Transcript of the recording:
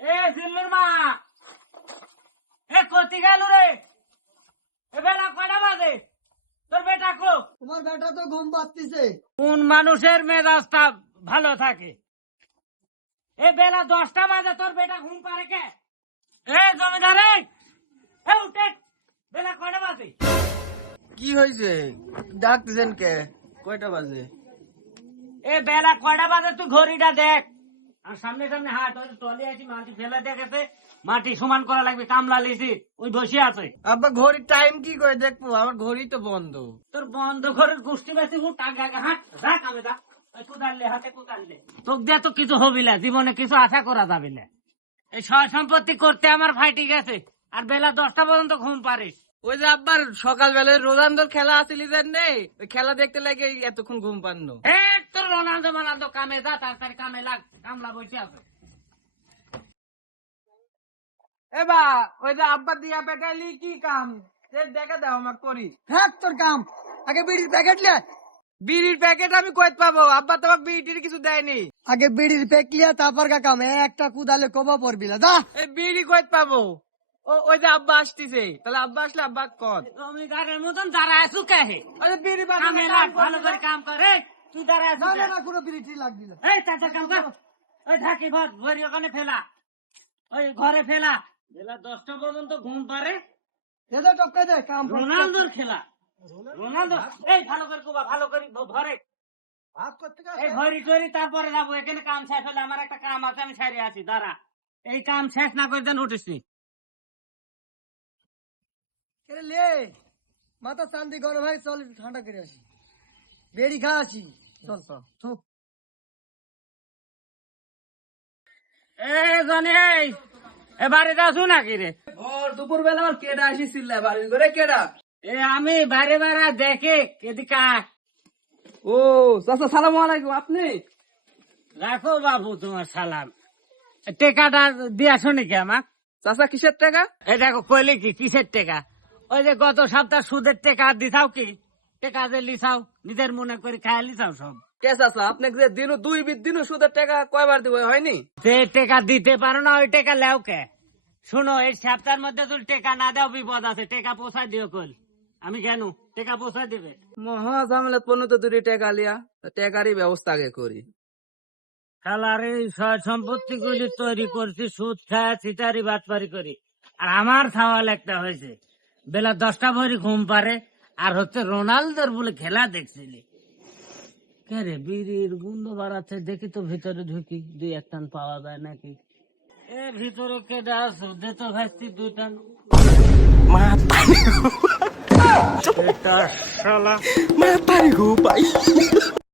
এ জিল্লুর মা, এ কোথি গেল রে? এ বেলা কয়টা বাজে? তোর বেটা কো? তোমার বেটা তো ঘুম পাচ্ছিছে। কোন মানুষের মেজাজটা ভালো থাকে? এ বেলা 10টা বাজে, তোর বেটা ঘুম পারে কে? এ জমিদার এ উঠে, বেলা কয়টা বাজে? কি হয়েছে? ডাকতেছেন কে? কয়টা বাজে? এ বেলা কয়টা বাজে তুই ঘড়িটা দেখ। আর সামনে সামনে হাট, ওই টলি আছি, মাটি ফেলে দেখেছে, মাটি সমান করা লাগবে, কামলা লিছি, ওই বসে আছে। আব্বা ঘড়ির টাইম কি করে দেখবো? আমার ঘড়ি তো বন্ধ। তোর বন্ধ ঘরের গোষ্ঠী বেশি উঠ, আগে আগে হাট, রাখ আমি দা কুদারলে হাতে কুদারলে তোক দিয়ে তো কিছু হবি না, জীবনে কিছু আশা করা যাবে না। এই সয় সম্পত্তি করতে আমার ফাইটি গেছে, আর বেলা 10টা পর্যন্ত ঘুম পারিস। ওই যে আব্বার সকালবেলায় রোনালদোর খেলা আসিলি নেই, ওই খেলা দেখতে লাগে এতক্ষণ ঘুম পান্ন। এ তোর রোনালদো কামে যা, তাড়াতাড়ি কামে লাগ, কামলা বসে আছে। এবা ওই যে আব্বা দিয়া পেটাইলি কি কাম? দেখা দাও আমার করি। হ্যাঁ তোর কাম, আগে বিড়ির প্যাকেট লিয়া। বিড়ির প্যাকেট আমি কই পাবো? আব্বা তোমাকে বিড়ির কিছু দেয়নি। আগে বিড়ির প্যাক লিয়া, তারপর কাম। একটা কুদালে কবা পড়বি না, যা। এই বিড়ি কই পাবো? ওই যে আব্বা আসতেছে, তাহলে আব্বা আসলে আব্বা কর। জমিদারের মতন দাঁড়া আছো কে? আরে বিড়ি কামে লাগ, ভালো করে কাম করে। তুই দাঁড়া আছো কে? না কোনো বিড়ি লাগবে না। এই তাড়াতাড়ি কাম কর। ওই ঢাকি ভর, ভরি ওখানে ফেলা, ওই ঘরে ফেলা। বেলা 10টা পর্যন্ত ঘুম পারে। এটা টপকে দে কাম। রোনালদোর খেলা, রোনালদো। এই ভালো করে কোবা, ভালো করে ভরে। ভাত করতে এই ভরি টরি তারপরে যাবো, এখানে কাম শেষ হলে আমার একটা কাম আছে, আমি সারি আছি, দাঁড়া। এই কাম শেষ না করে দেন উঠিসনি। লে মাথা চান্দি গরম হয়, চল ঠান্ডা করে আসি, বেড়ি খা আসি। চল চল। এ জনি, এ বাড়িতে আছো নাকি রে? দুপুর বেলা আমার কেডা আসিছিল বাড়ির ঘরে? কেডা? এ আমি বাইরে বাইরে দেখে এদিকে। ও চাচা সালাম আলাইকুম। আপনি? রাখো বাবু তোমার সালাম। টেকাটা দিয়ে আসো নাকি আমাক? চাচা কিসের টাকা? এই দেখো কইলে কি কিসের টেকা? ওই যে গত সপ্তাহ সুদের টেকা দিছাও কি? টেকা যে লিছাও, নিজের মনে করে খায় লিছাও সব। কে চাচা আপনাকে যে দিন দিন সুদের টাকা কয়বার দিব হয়নি? যে টেকা দিতে পারো না, ওই টেকা লেও কে? শুনো, এই সপ্তাহের মধ্যে তুমি টেকা না দাও বিপদ আছে, টেকা পৌঁছায় দিও কল। আমি কেন টেকা পৌঁছায় দিবে? মহা ঝামেলা পণ্য তো দুটি টাকা লিয়া, টাকারই ব্যবস্থা আগে করি। খেলার এই সয় সম্পত্তি গুলি তৈরি করছি সুদ খায় চিটারি বাটপারি করি, আর আমার সওয়াল একটা হয়েছে, বেলা 10টা ভরি ঘুম পারে, আর হচ্ছে রোনালদোর বলে খেলা দেখছিলি। কে রে, বিড়ির গন্ধ বাড়াচ্ছে, দেখি তো ভিতরে ঢুকি, 2-1 টান পাওয়া যায় নাকি। এ ভিতরে কেডা আছো? দে তো ভাসছি 2 টান। এটা শালা Matarin ko pa.